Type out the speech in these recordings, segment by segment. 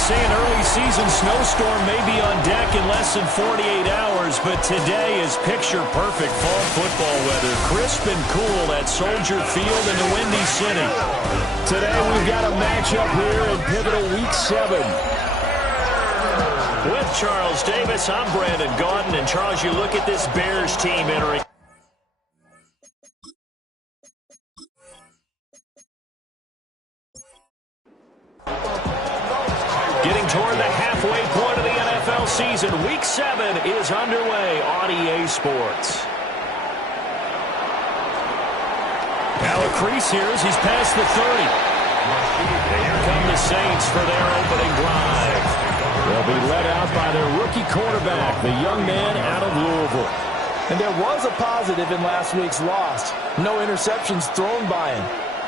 say an early season snowstorm may be on deck in less than 48 hours, but today is picture-perfect fall football weather. Crisp and cool at Soldier Field in the Windy City. Today we've got a matchup here in pivotal Week 7. With Charles Davis, I'm Brandon Gaudin. And Charles, you look at this Bears team entering. Getting toward the halfway point of the NFL season. Week 7 is underway on EA Sports. Now a crease here as he's past the 30. And here come the Saints for their opening drive. They'll be led out by their rookie quarterback, the young man out of Louisville. And there was a positive in last week's loss. No interceptions thrown by him.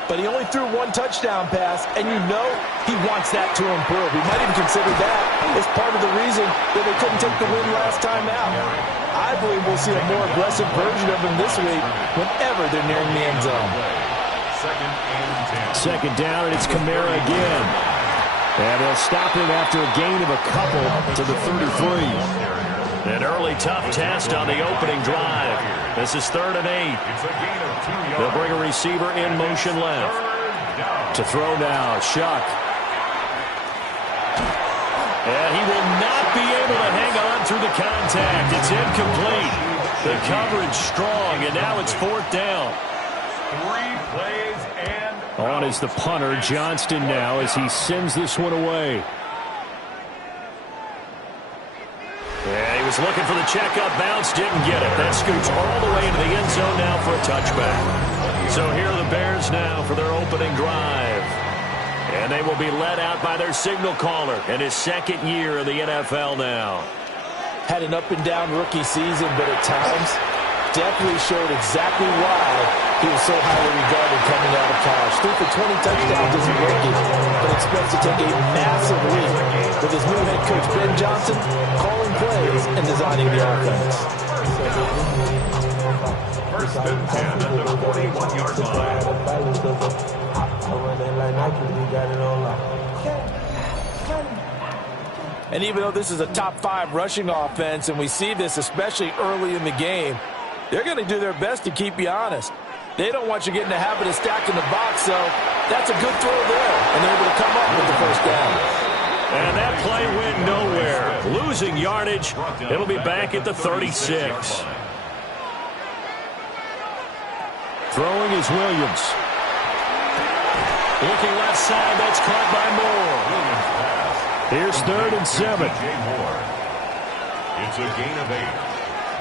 But he only threw one touchdown pass, and you know he wants that to improve. He might even consider that as part of the reason that they couldn't take the win last time out. I believe we'll see a more aggressive version of him this week whenever they're nearing the end zone. Second down, and it's Kamara again. And they'll stop him after a gain of a couple to the 33. An early tough test on the opening drive. This is 3rd and 8. They'll bring a receiver in motion left. To throw now, Shuck. And he will not be able to hang on through the contact. It's incomplete. The coverage strong, and now it's 4th down. 3 plays and on is the punter, Johnston, now as he sends this one away. Yeah, he was looking for the checkup bounce, didn't get it. That scoots all the way into the end zone now for a touchback. So here are the Bears now for their opening drive. And they will be led out by their signal caller in his 2nd year in the NFL now. Had an up-and-down rookie season, but at times definitely showed exactly why he was so highly regarded coming out of college. Threw for 20 touchdowns as a rookie, but expects to take a massive leap with his new head coach, Ben Johnson, calling plays and designing the offense. First and 10 at the 41-yard line. And even though this is a top 5 rushing offense, and we see this especially early in the game, they're going to do their best to keep you honest. They don't want you getting the habit of stacking the box, so that's a good throw there. And they're able to come up with the first down. And that play went nowhere. Losing yardage. It'll be back at the 36. Throwing is Williams. Looking left side. That's caught by Moore. Here's 3rd and 7. It's a gain of 8.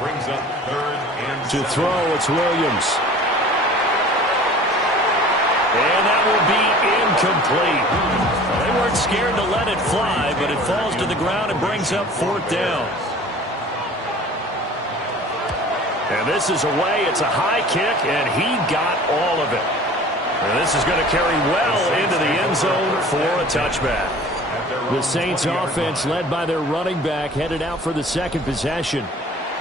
Brings up 3rd and 7. To throw, it's Williams. And that will be incomplete. Well, they weren't scared to let it fly, but it falls to the ground and brings up 4th down. And this is away. It's a high kick, and he got all of it. And this is going to carry well into the end zone for a touchback. The Saints offense, led by their running back, headed out for the 2nd possession.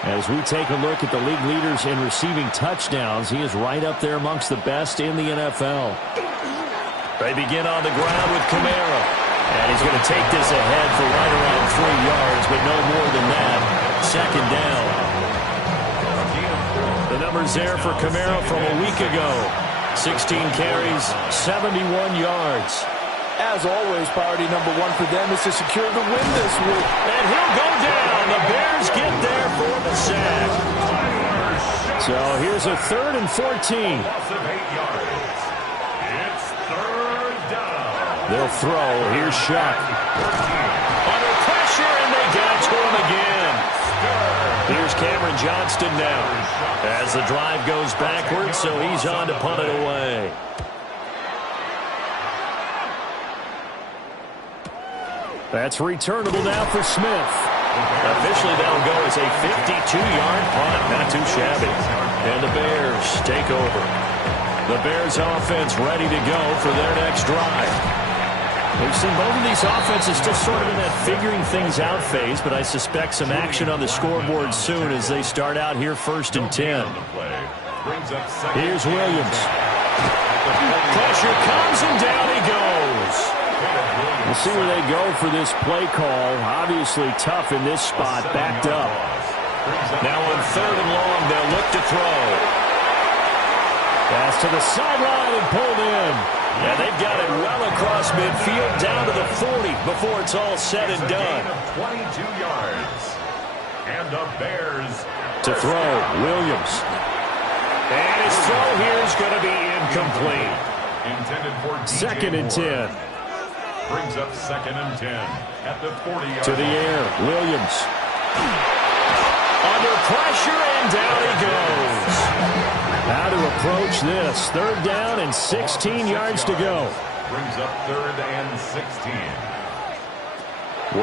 As we take a look at the league leaders in receiving touchdowns, he is right up there amongst the best in the NFL. They begin on the ground with Kamara. And he's going to take this ahead for right around 3 yards, but no more than that. 2nd down. The numbers there for Kamara from a week ago. 16 carries, 71 yards. As always, priority number 1 for them is to secure the win this week. And he'll go down. The Bears get there for the sack. So here's a 3rd and 14. Loss of 8 yards. It's 3rd down. They'll throw. Here's Shuck. Under pressure, and they get it to him again. Here's Cameron Johnston now. As the drive goes backwards, so he's on to punt it away. That's returnable now for Smith. Officially, that'll go as a 52-yard punt. Not too shabby. And the Bears take over. The Bears offense ready to go for their next drive. We've seen both of these offenses still sort of in that figuring things out phase, but I suspect some action on the scoreboard soon as they start out here 1st and 10. Here's Williams. Pressure comes, and down he goes. We'll see where they go for this play call. Obviously tough in this spot, backed up. Now on 3rd and long, they'll look to throw. Pass to the sideline and pulled in. And they've got it well across midfield, down to the 40 before it's all said and done. 22 yards. And the Bears to throw, Williams. And his throw here is going to be incomplete. Intended for Second and 10. Brings up 2nd and 10 at the 40-yard to the air, Williams. Under pressure, and down he goes. How to approach this. 3rd down and 16 yards to go. Brings up 3rd and 16.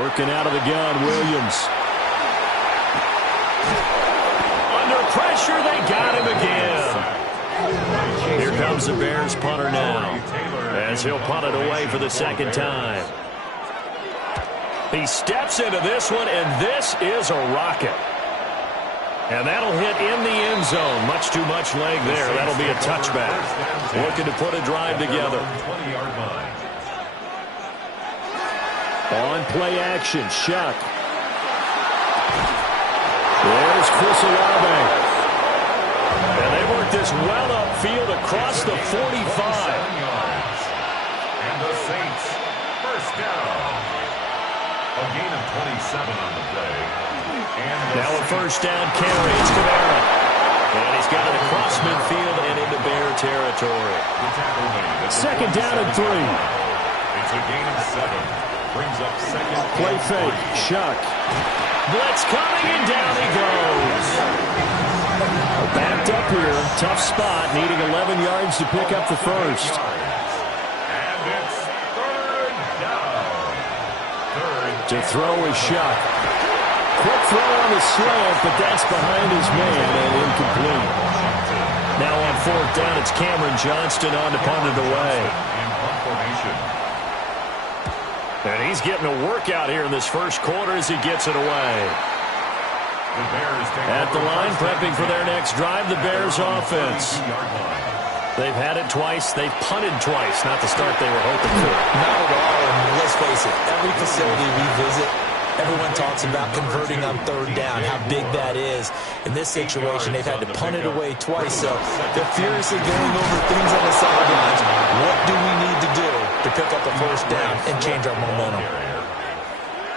Working out of the gun, Williams. Under pressure, they got him again. Here comes the Bears punter now, as he'll punt it away for the 2nd time. He steps into this one, and this is a rocket. And that'll hit in the end zone. Much too much leg there. That'll be a touchback. Looking to put a drive together. On play action, Shuck. There's Chris Olave. And they work this well upfield across the 45. And the Saints, first down. A gain of 27 on the play. Now a first down carry. It's Kamara. And he's got it across midfield and into Bear territory. 2nd down and 3. It's a gain of 7. Brings up 2nd. Play fake. Shuck. Blitz coming, and down he goes. Backed up here. Tough spot. Needing 11 yards to pick up the first. And it's 3rd down. To throw is Shuck. Quick throw on the slant, but that's behind his man and incomplete. Now on 4th down, it's Cameron Johnston on to punt it away. And he's getting a workout here in this first quarter as he gets it away. At the line, prepping for their next drive, the Bears offense. They've had it twice. They've punted twice. Not the start they were hoping for. Not at all. And let's face it, every facility we visit, everyone talks about converting on 3rd down, how big that is. In this situation, they've had to punt it away twice, so they're furiously going over things on the sidelines. What do we need to do to pick up a first down and change our momentum?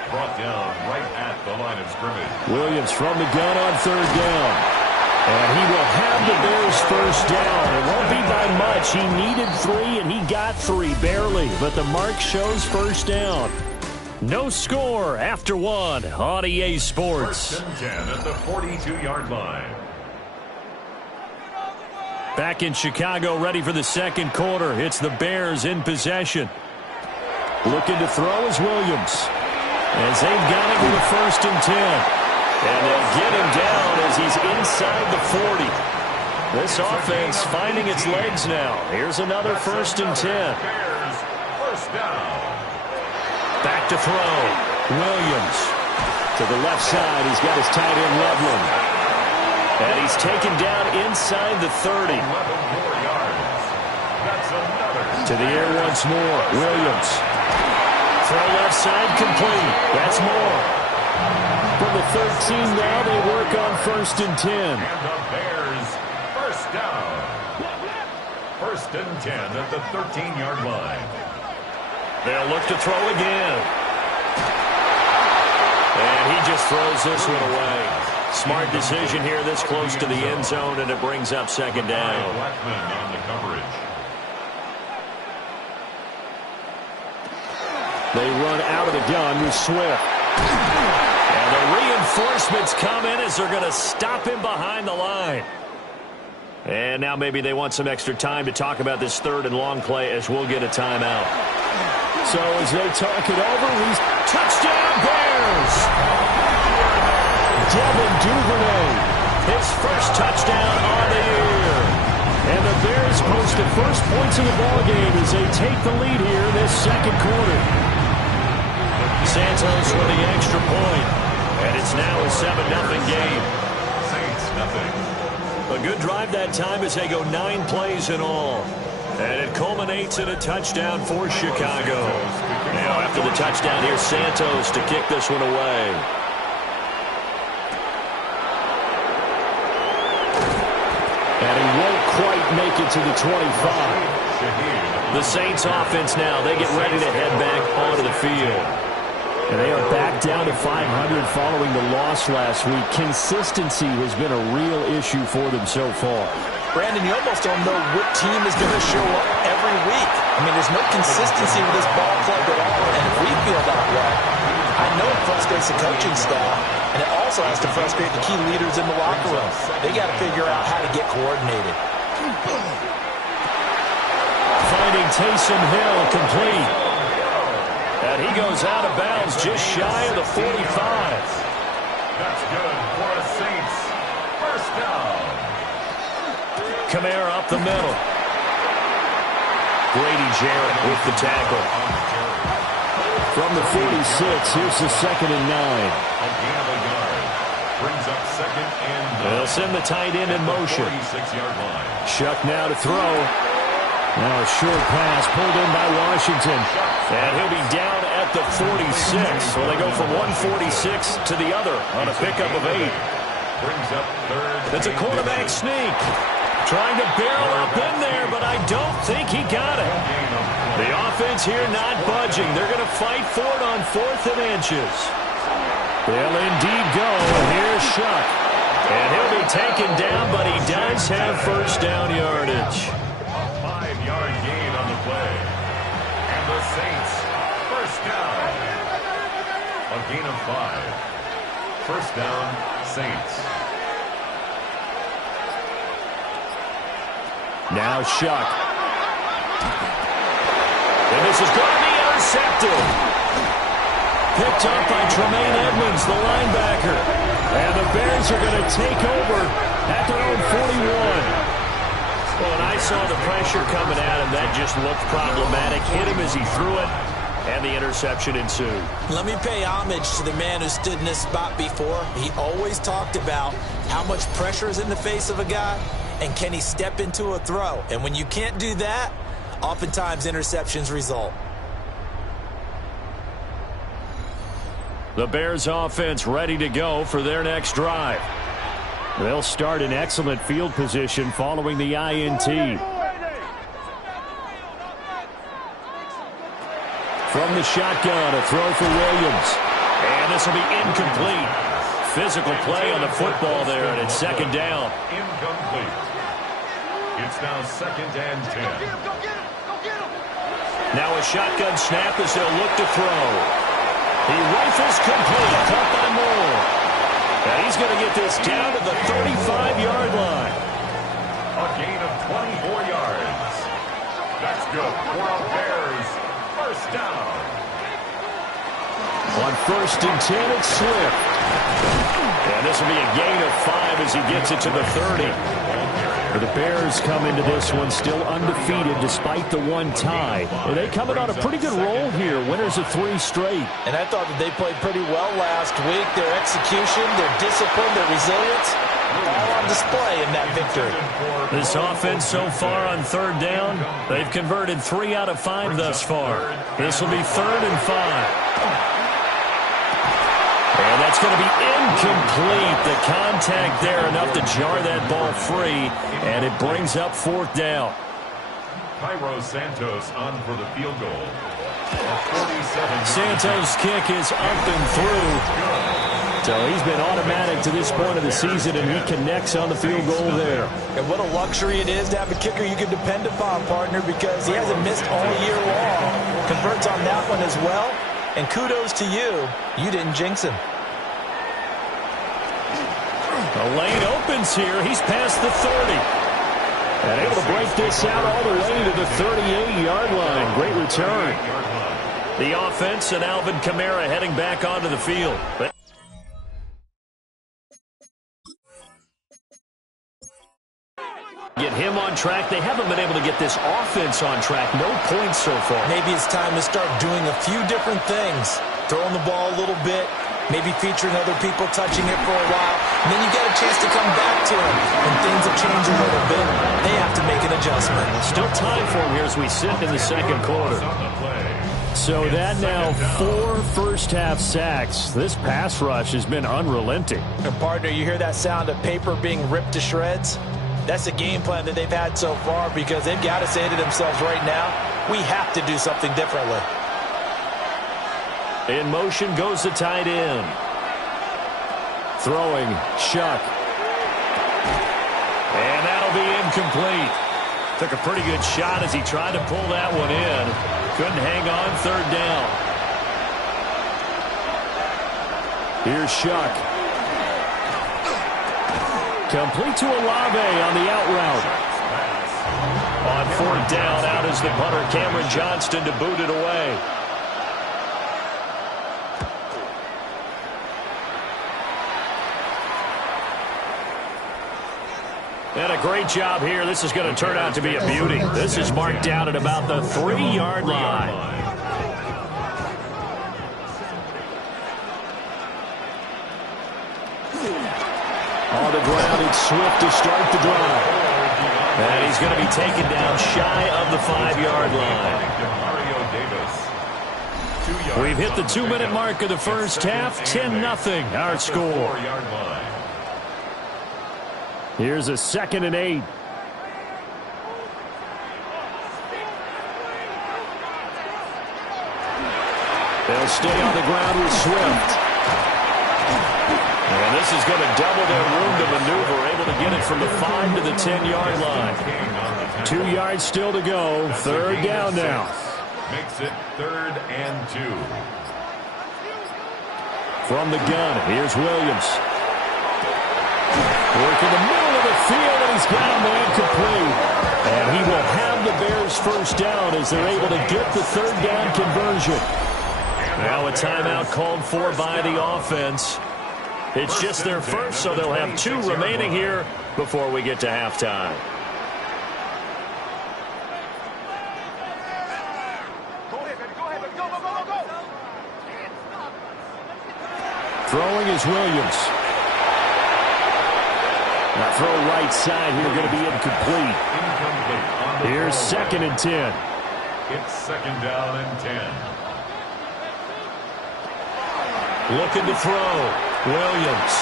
Brought down right at the line of scrimmage. Williams from the gun on 3rd down. And he will have the Bears first down. It won't be by much. He needed 3, and he got 3, barely. But the mark shows first down. No score after 1 on EA Sports. 1st and 10 at the 42-yard line. Back in Chicago, ready for the 2nd quarter. It's the Bears in possession. Looking to throw is Williams. As they've got him with a 1st and 10. And they'll get him down as he's inside the 40. This offense finding its legs now. Here's another 1st and 10. Bears, first down. Back to throw. Williams. To the left side, he's got his tight end Loveland. And he's taken down inside the 30. 11 more yards. That's another. To the air once more. Williams. Throw left side complete. That's more. From the 13 now, they work on 1st and 10. And the Bears, first down. 1st and 10 at the 13-yard line. They'll look to throw again. And he just throws this one away. Smart decision here this close to the end zone, and it brings up 2nd down. Blackman on the coverage. They run out of the gun with Swift. And the reinforcements come in as they're going to stop him behind the line. And now maybe they want some extra time to talk about this 3rd and long play as we'll get a timeout. So as they talk it over, he's touchdown Bears! Devin Duvernay, his first touchdown on the year. And the Bears post the first points of the ballgame as they take the lead here in this 2nd quarter. Santos with the extra point, and it's now a 7-0 game. Saints, nothing. A good drive that time as they go 9 plays in all. And it culminates in a touchdown for Chicago. Now, after the touchdown, here's Santos to kick this one away. And he won't quite make it to the 25. The Saints offense now, they get ready to head back onto the field. And they are back down to 500 following the loss last week. Consistency has been a real issue for them so far. Brandon, you almost don't know what team is going to show up every week. I mean, there's no consistency with this ball club at all, and if we feel that way, I know it frustrates the coaching staff, and it also has to frustrate the key leaders in the locker room. They got to figure out how to get coordinated. Finding Taysom Hill complete. And he goes out of bounds just shy of the 45. That's good for a Saints first down. Kamara up the middle. Grady Jarrett with the tackle. From the 46, here's the 2nd and 9. A gain of a yard. Brings up 2nd and 9. They'll send the tight end in motion. 46-yard line. Shuck now to throw. Now a short pass pulled in by Washington. And he'll be down at the 46. So they go from 146 to the other on a pickup of 8. Brings up 3rd. It's a quarterback sneak. Trying to barrel up in there, but I don't think he got it. The offense here not budging. They're going to fight for it on 4th and inches. They'll indeed go. Here's Shuck. And he'll be taken down, but he does have first down yardage. A 5-yard gain on the play. And the Saints, first down. A gain of 5. First down, Saints. Now Shuck. And this is going to be intercepted. Picked up by Tremaine Edmonds, the linebacker. And the Bears are going to take over at their own 41. Well, and I saw the pressure coming at him. That just looked problematic. Hit him as he threw it, and the interception ensued. Let me pay homage to the man who stood in this spot before. He always talked about how much pressure is in the face of a guy, and can he step into a throw? And when you can't do that, oftentimes interceptions result. The Bears offense ready to go for their next drive. They'll start in excellent field position following the INT. From the shotgun, a throw for Williams. And this will be incomplete. Physical play on the football there, and it's 2nd down. Incomplete. It's now 2nd and 10. Now a shotgun snap as they'll look to throw. He rifles complete, caught by Moore. Now he's going to get this down to the 35-yard line. A gain of 24 yards. That's good for a Bears first down. On 1st and 10, it's Swift. And this will be a gain of 5 as he gets it to the 30. The Bears come into this one still undefeated despite the one tie. And they coming on a pretty good roll here. Winners of 3 straight. And I thought that they played pretty well last week. Their execution, their discipline, their resilience, all on display in that victory. This offense so far on 3rd down, they've converted 3 out of 5 thus far. This will be 3rd and 5. And that's going to be incomplete. The contact there enough to jar that ball free, and it brings up 4th down. Cairo Santos on for the field goal. Santos' kick is up and through. So he's been automatic to this point of the season, and he connects on the field goal there. And what a luxury it is to have a kicker you can depend upon, partner, because he hasn't missed all year long. Converts on that one as well. And kudos to you. You didn't jinx him. The lane opens here. He's past the 30. And able to break this out all the way to the 38-yard line. Great return. The offense and Alvin Kamara heading back onto the field. Get him on track. They haven't been able to get this offense on track. No points so far. Maybe it's time to start doing a few different things. Throwing the ball a little bit, maybe featuring other people touching it for a while. And then you got to chance to come back to him. And things have changed a little bit. They have to make an adjustment. Still time for him here as we sit in the second quarter. So that now 4 first-half sacks. This pass rush has been unrelenting. And partner, you hear that sound of paper being ripped to shreds? That's the game plan that they've had so far, because they've got to say to themselves right now, we have to do something differently. In motion goes the tight end. Throwing, Shuck. And that'll be incomplete. Took a pretty good shot as he tried to pull that one in. Couldn't hang on, third down. Here's Shuck. Complete to Olave on the out route. On fourth down, out is the punter, Cameron Johnston, to boot it away. And a great job here. This is going to turn out to be a beauty. This is marked down at about the 3-yard line. On the ground, it's Swift to start the drive. And he's going to be taken down shy of the 5-yard line. We've hit the 2-minute mark of the first half. 10-0 our score. Here's a 2nd and 8. They'll stay on the ground with Swift. And this is going to double their room to maneuver, able to get it from the 5 to the 10-yard line. 2 yards still to go. Third down now. Makes it 3rd and 2. From the gun, here's Williams. Work in the middle of the field, and he's got a man complete. And he will have the Bears first down as they're able to get the third down conversion. Now a timeout called for by the offense. It's just their first, so they'll have 2 remaining here before we get to halftime. Throwing is Williams. Now throw right side here, going to be incomplete. Here's 2nd and 10. It's 2nd down and 10. Looking to throw. Williams.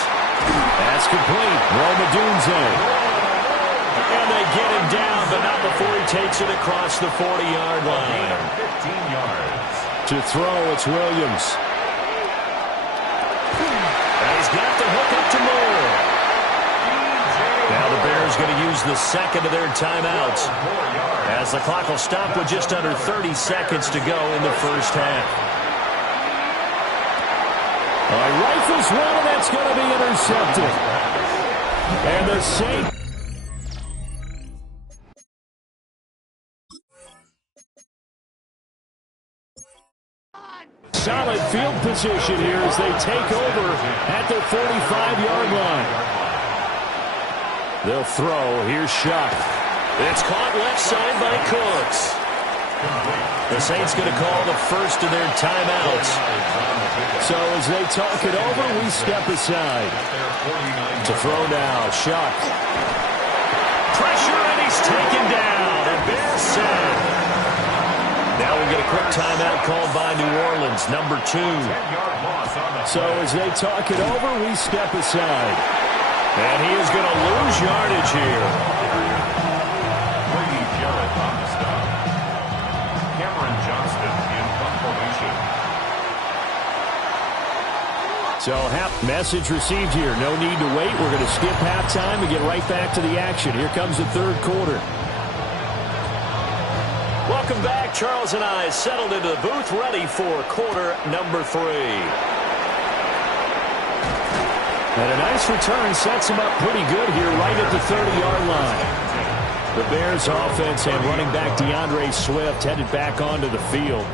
That's complete. Rome Odunze. And they get him down, but not before he takes it across the 40-yard line. 15 yards. To throw, it's Williams. And he's got the hook up to Moore. Now the Bears going to use the second of their timeouts, as the clock will stop with just under 30 seconds to go in the first half. Rifles one, and that's going to be intercepted. And the Saints. Solid field position here as they take over at their 45-yard line. They'll throw. Here's Shuck. It's caught left side by Cooks. The Saints going to call the first of their timeouts. So as they talk it over, we step aside. To throw now, Shuck. Pressure, and he's taken down. And Bears set. Now we get a quick timeout called by New Orleans, number 2. So as they talk it over, we step aside. And he is going to lose yardage here. Brady Jarrett on the stop. Cameron Johnston in formation. So message received here. No need to wait. We're going to skip halftime and get right back to the action. Here comes the third quarter. Welcome back. Charles and I settled into the booth, ready for quarter number 3. And a nice return sets him up pretty good here right at the 30-yard line. The Bears offense and running back DeAndre Swift headed back onto the field.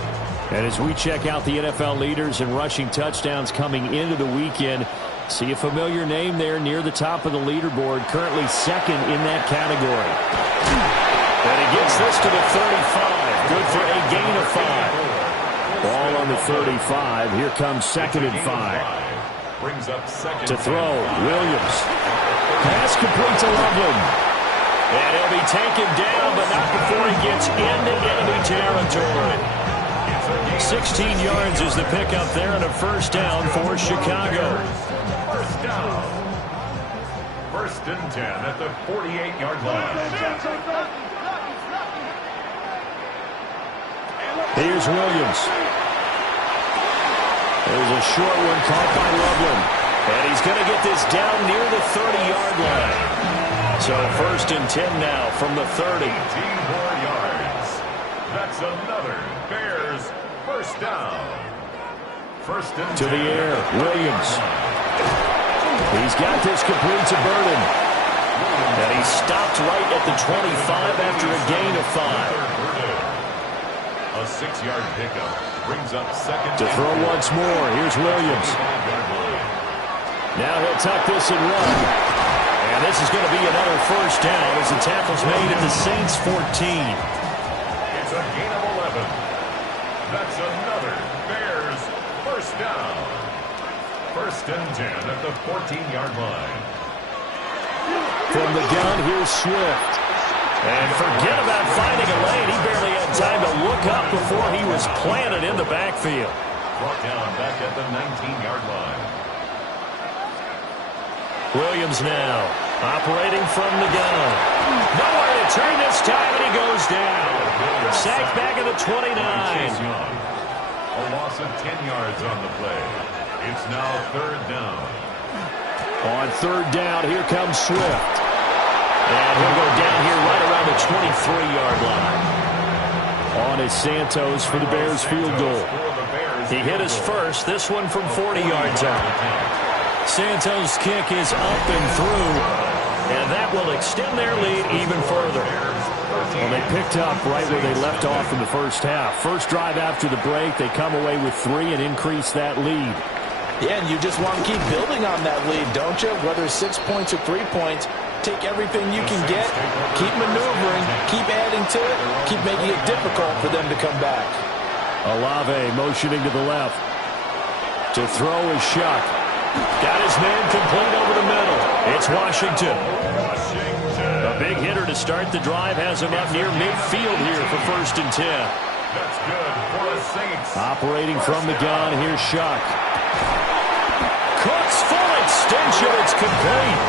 And as we check out the NFL leaders in rushing touchdowns coming into the weekend, see a familiar name there near the top of the leaderboard, currently second in that category. And he gets this to the 35. Good for a gain of 5. Ball on the 35. Here comes 2nd and 5. Brings up second. To throw, Williams. Pass complete to Loveland. And he'll be taken down, but not before he gets into enemy territory. 16 yards is the pickup there, and a first down for Chicago. First down. 1st and 10 at the 48-yard line. Here's Williams. There's a short one caught by Loveland. And he's going to get this down near the 30-yard line. So 1st and 10 now from the 30. 18 more yards. That's another Bears first down. 1st and 10. To the air, Williams. He's got this complete to Burden. And he stopped right at the 25 after a gain of 5. A 6-yard pickup brings up 2nd. To throw once more, here's Williams. Now he'll tuck this and run. And this is going to be another first down as the tackle's made at the Saints 14. It's a gain of 11. That's another Bears first down. 1st and 10 at the 14-yard line. From the gun, here's Swift. And forget about finding a lane. He barely had time to look up before he was planted in the backfield. Brought down back at the 19-yard line. Williams now operating from the gun. Nowhere to turn this time, and he goes down. Sacked back at the 29. A loss of 10 yards on the play. It's now 3rd down. On 3rd down, here comes Swift. And he'll go down here right around the 23-yard line. On is Santos for the Bears field goal. He hit his first, this one from 40 yards out. Santos' kick is up and through, and that will extend their lead even further. Well, they picked up right where they left off in the first half. First drive after the break, they come away with 3 and increase that lead. Yeah, and you just want to keep building on that lead, don't you? Whether it's 6 points or 3 points, take everything you can get, keep maneuvering, keep adding to it, keep making it difficult for them to come back. Olave motioning to the left. To throw is Shuck. Got his man complete over the middle. It's Washington. A big hitter to start the drive has him up near midfield here for 1st and 10. That's good for the Saints. Operating from the gun, here's Shuck. Cooks full extension. It's complete.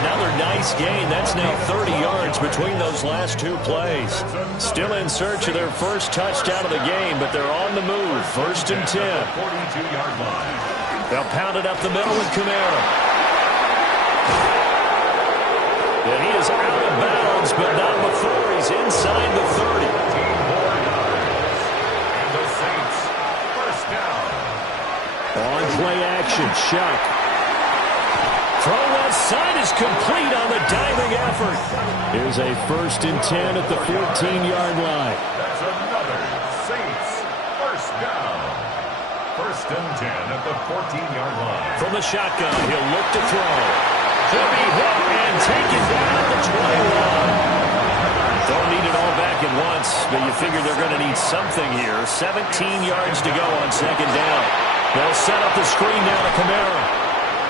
Another nice gain. That's now 30 yards between those last 2 plays. Still in search of their first touchdown of the game, but they're on the move. 1st and 10. 42-yard line. They'll pound it up the middle with Kamara. And he is out of bounds, but not before he's inside the 30. And the Saints first down. On play action, Shuck. Throw left side is complete on the diving effort. Here's a 1st and 10 at the 14-yard line. That's another Saints first down. 1st and 10 at the 14-yard line. From the shotgun, he'll look to throw. He'll be hit and taken down at the 21. Don't need it all back at once, but you figure they're going to need something here. 17 yards to go on 2nd down. They'll set up the screen now to Kamara.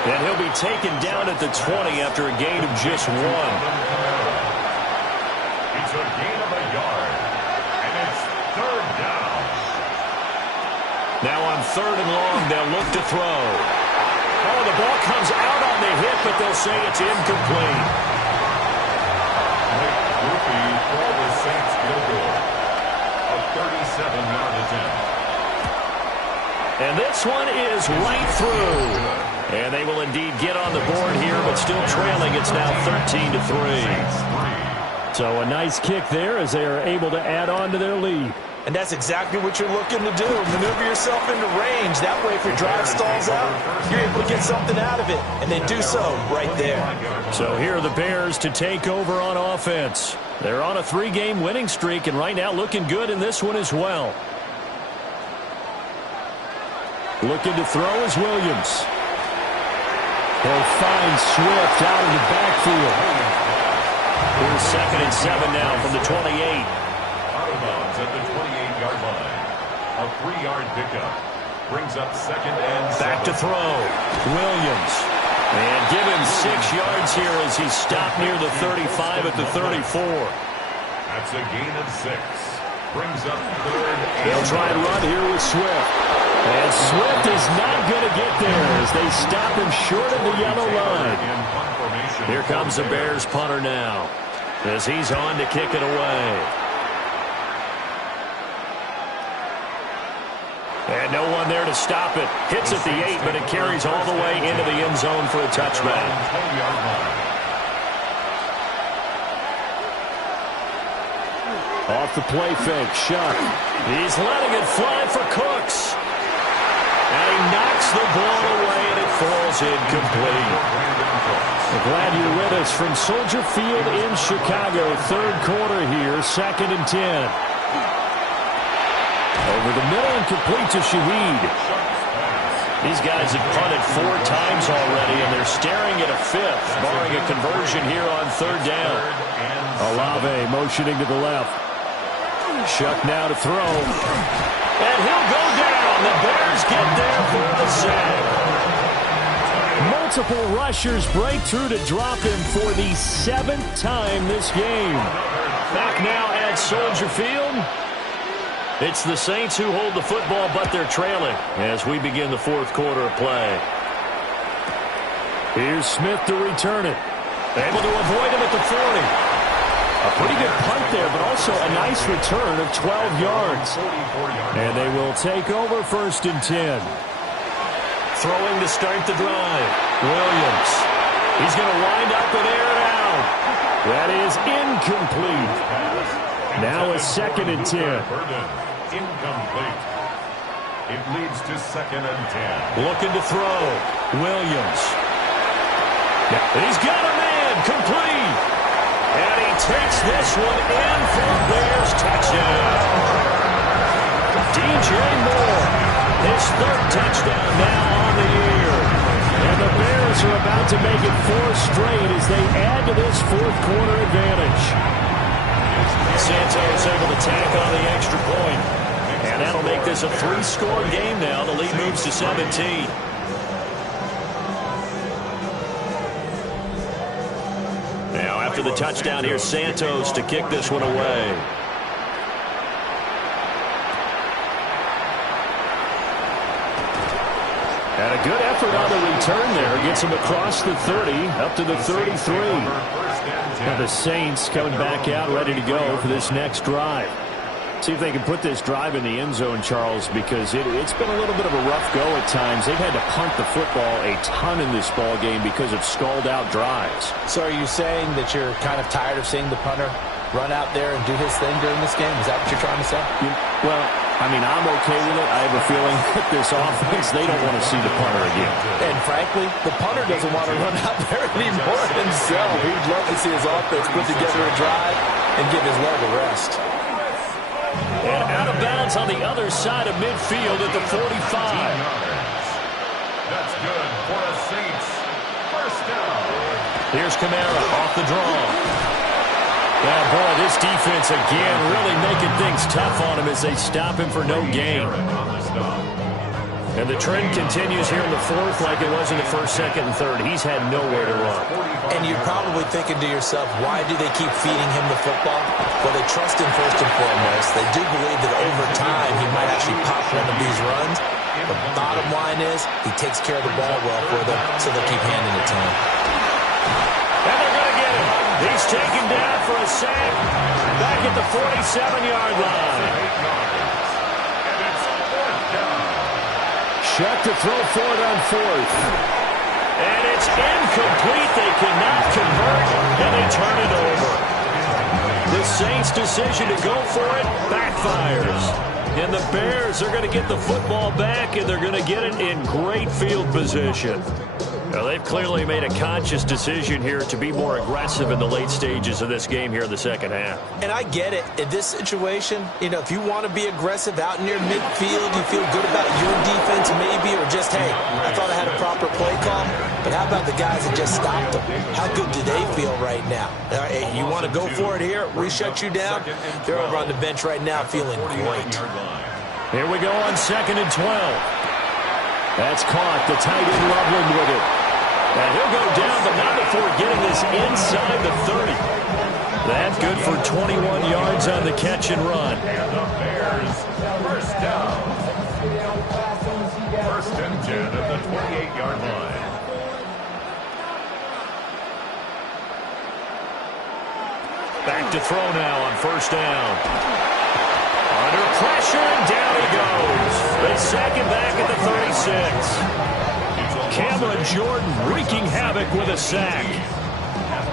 And he'll be taken down at the 20 after a gain of just 1. It's a gain of a yard. And it's 3rd down. Now on 3rd and long, they'll look to throw. Oh, the ball comes out on the hit, but they'll say it's incomplete. Goofy for the Saints field goal. A 37-yard attempt. And this one is right through. And they will indeed get on the board here, but still trailing. It's now 13-3. So a nice kick there as they are able to add on to their lead. And that's exactly what you're looking to do. Maneuver yourself into range. That way, if your drive stalls out, you're able to get something out of it. And they do so right there. So here are the Bears to take over on offense. They're on a 3-game winning streak, and right now looking good in this one as well. Looking to throw is Williams. He'll find Swift out of the backfield. Here's 2nd and 7 now from the 28. Out of bounds at the 28-yard line. A 3-yard pickup brings up 2nd and 7. Back to throw. Williams. And give him 6 yards here as as he's stopped near the 35 at the 34. That's a gain of 6. Brings up third. They'll try and run here with Swift. And Swift is not going to get there as they stop him short of the yellow line. Here comes the Bears punter now as he's on to kick it away. And no one there to stop it. Hits at the 8, but it carries all the way into the end zone for a touchback. Off the play fake, Shuck. He's letting it fly for Cooks. And he knocks the ball away, and it falls incomplete. We're glad you're with us from Soldier Field in Chicago. Third quarter here, 2nd and 10. Over the middle and complete to Shaheed. These guys have punted 4 times already, and they're staring at a 5th, barring a conversion here on 3rd down. Olave motioning to the left. Shuck now to throw. And he'll go down. The Bears get there for the sack. Multiple rushers break through to drop him for the 7th time this game. Back now at Soldier Field. It's the Saints who hold the football, but they're trailing as we begin the 4th quarter of play. Here's Smith to return it. Able to avoid him at the 40. A pretty good punt there, but also a nice return of 12 yards. And they will take over 1st and 10. Throwing to start the drive. Williams. He's going to wind up and air it out. That is incomplete. Now a 2nd and 10. Incomplete. It leads to 2nd and 10. Looking to throw. Williams. He's got a man. Complete. And he takes this one in for a Bears touchdown. DJ Moore, his 3rd touchdown now on the year. And the Bears are about to make it 4 straight as they add to this 4th quarter advantage. Santos able to tack on the extra point. And that'll make this a 3-score game now. The lead moves to 17. Now after the touchdown, here's Santos to kick this one away. And a good effort on the return there. Gets him across the 30, up to the 33. Now the Saints coming back out, ready to go for this next drive. See if they can put this drive in the end zone, Charles, because it's been a little bit of a rough go at times. They've had to punt the football a ton in this ball game because of stalled-out drives. So are you saying that you're kind of tired of seeing the punter run out there and do his thing during this game? Is that what you're trying to say? Well, I mean, I'm okay with it. I have a feeling that this offense, they don't want to see the punter again. And frankly, the punter doesn't want to run out there anymore himself. He'd love to see his offense put together a drive and give his leg a rest. And out of bounds on the other side of midfield at the 45. That's good for the Saints. 1st down. Here's Kamara off the draw. Yeah, boy, this defense again really making things tough on him as they stop him for no gain. And the trend continues here in the 4th like it was in the 1st, 2nd, and 3rd. He's had nowhere to run. And you're probably thinking to yourself, why do they keep feeding him the football? Well, they trust him first and foremost. They do believe that over time he might actually pop one of these runs. The bottom line is he takes care of the ball well for them, so they'll keep handing it to him. And they're going to get him. He's taken down for a sack back at the 47-yard line. Shuck to throw for it on 4th. And it's incomplete. They cannot convert, and they turn it over. The Saints' decision to go for it backfires. And the Bears are going to get the football back, and they're going to get it in great field position. Now, they've clearly made a conscious decision here to be more aggressive in the late stages of this game here in the 2nd half. And I get it. In this situation, if you want to be aggressive out near midfield, you feel good about your defense maybe, or just, hey, I thought I had a proper play call. But how about the guys that just stopped them? How good do they feel right now? Hey, you want to go for it here? We shut you down? They're over on the bench right now feeling great. Here we go on 2nd and 12. That's caught. The tight end Loveland with it. And he'll go down, but not before getting is inside the 30. That's good for 21 yards on the catch and run. And the Bears, first down. First and 10 at the 28-yard line. Back to throw now on first down. Under pressure, and down he goes. The second back at the 36. Cameron Jordan wreaking havoc with a sack.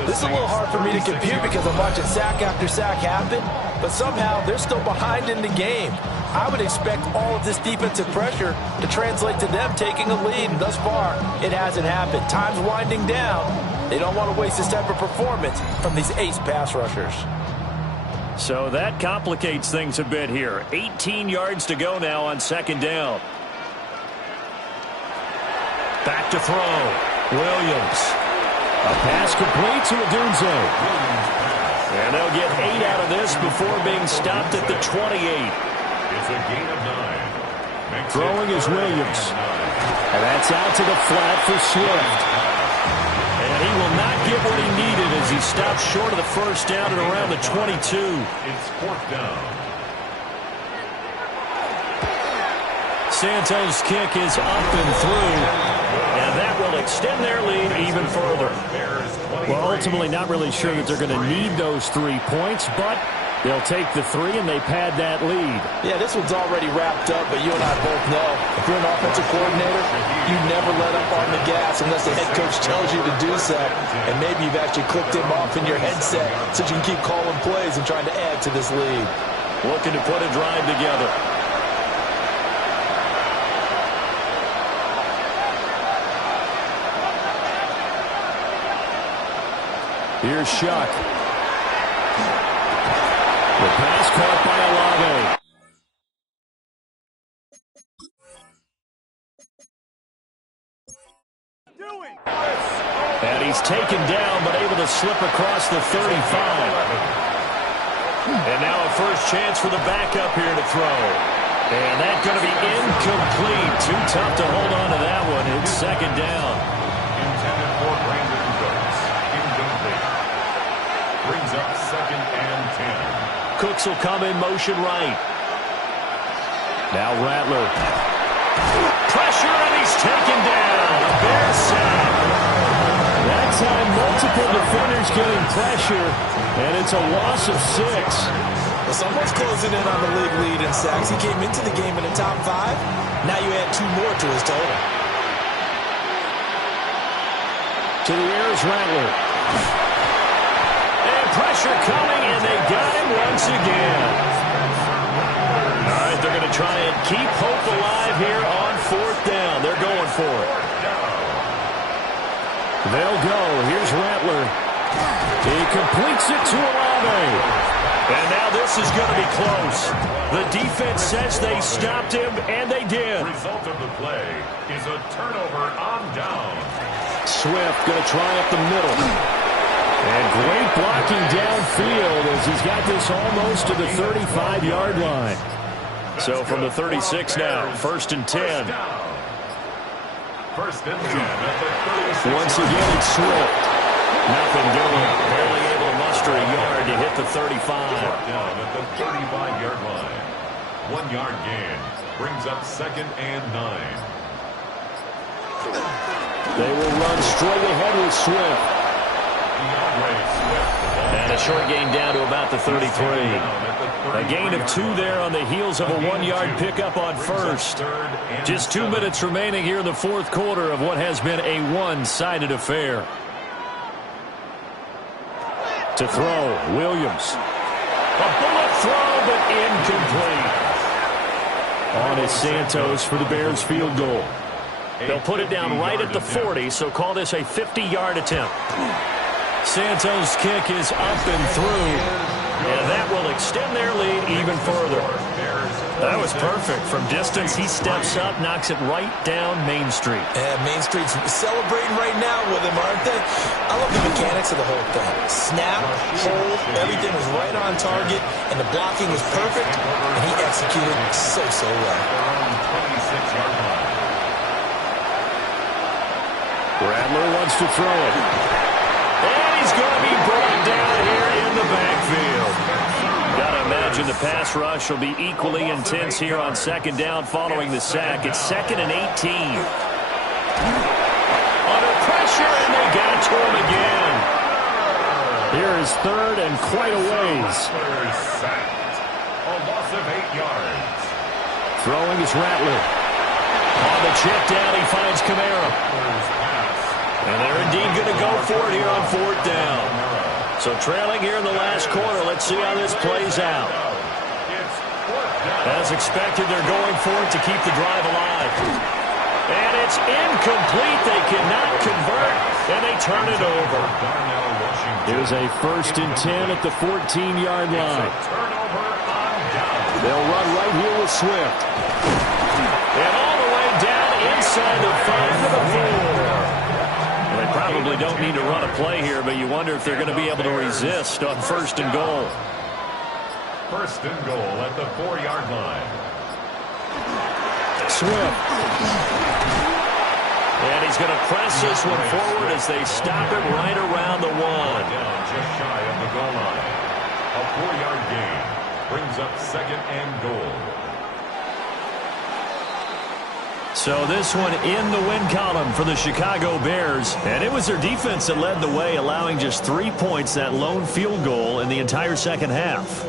This is a little hard for me to compute because I'm watching sack after sack happen, but somehow they're still behind in the game. I would expect all of this defensive pressure to translate to them taking a lead, and thus far, it hasn't happened. Time's winding down. They don't want to waste this type of performance from these ace pass rushers. So that complicates things a bit here. 18 yards to go now on second down. Back to throw. Williams. A pass complete to Odunze. And they'll get 8 out of this before being stopped at the 28. It's a gain of 9. Throwing is Williams. And that's out to the flat for Swift. And he will not get what he needed as he stops short of the first down at around the 22. It's fourth down. Santos' kick is up and through. And that will extend their lead even further. Well, ultimately not really sure that they're going to need those 3 points, but they'll take the 3 and they pad that lead. Yeah, this one's already wrapped up, but you and I both know if you're an offensive coordinator, you never let up on the gas unless the head coach tells you to do so. And maybe you've actually clicked him off in your headset so you can keep calling plays and trying to add to this lead. Looking to put a drive together. Here's Shuck. The pass caught by Olave. And he's taken down, but able to slip across the 35. And now a first chance for the backup here to throw. And that's going to be incomplete. Too tough to hold on to that one. It's second down. Intended for Brandon Cooks. Incomplete. Brings up second and 10. Cooks will come in motion right. Now Rattler. Pressure, and he's taken down. A Bears sack. That time, multiple defenders getting pressure, and it's a loss of 6. Well, someone's closing in on the league lead in sacks. He came into the game in the top 5. Now you add 2 more to his total. To the air is Rattler. And pressure coming, and they got him once again. All right, they're going to try and keep hope alive here on fourth down. They're going for it. They'll go. Here's Rattler. He completes it to Olave. And now this is going to be close. The defense says they stopped him, and they did. Result of the play is a turnover on down. Swift going to try up the middle. And great blocking downfield as he's got this almost to the 35-yard line. So from the 36 now, first and 10. First and 10 at the 36. Once again, it's Swift. Nothing doing. Barely able to muster a yard to hit the 35. Down at the 35-yard line. 1 yard gain. Brings up second and 9. They will run straight ahead with Swift. And a short gain down to about the 33. A gain of 2 there on the heels of a 1-yard pickup on first. Just 2 minutes remaining here in the fourth quarter of what has been a one-sided affair. To throw, Williams. A bullet throw, but incomplete. On is Santos for the Bears field goal. They'll put it down right at the 40, so call this a 50-yard attempt. Santos' kick is up and through, and that will extend their lead even further. That was perfect. From distance, he steps up, knocks it right down Main Street. And Main Street's celebrating right now with him, aren't they? I love the mechanics of the whole thing. Snap, hold, everything was right on target, and the blocking was perfect, and he executed so well. Rattler wants to throw it. And pass rush will be equally intense here on second down following the sack. It's 2nd and 18. Under pressure, and they got to him again. Here is 3rd and quite a ways. A loss of 8 yards. Throwing is Rattler. On the check down, he finds Kamara. And they're indeed going to go for it here on 4th down. So trailing here in the last quarter. Let's see how this plays out. As expected, they're going for it to keep the drive alive. And it's incomplete. They cannot convert, and they turn it over. Here's a 1st and 10 at the 14-yard line. They'll run right here with Swift. And all the way down inside the 5 to the 4. Well, they probably don't need to run a play here, but you wonder if they're going to be able to resist on 1st and goal. 1st and goal at the 4-yard line. Swift. And he's going to press this one forward as they stop it right around the 1. Down just shy of the goal line. A 4-yard gain brings up 2nd and goal. So this one in the win column for the Chicago Bears. And it was their defense that led the way, allowing just 3 points, that lone field goal in the entire second half.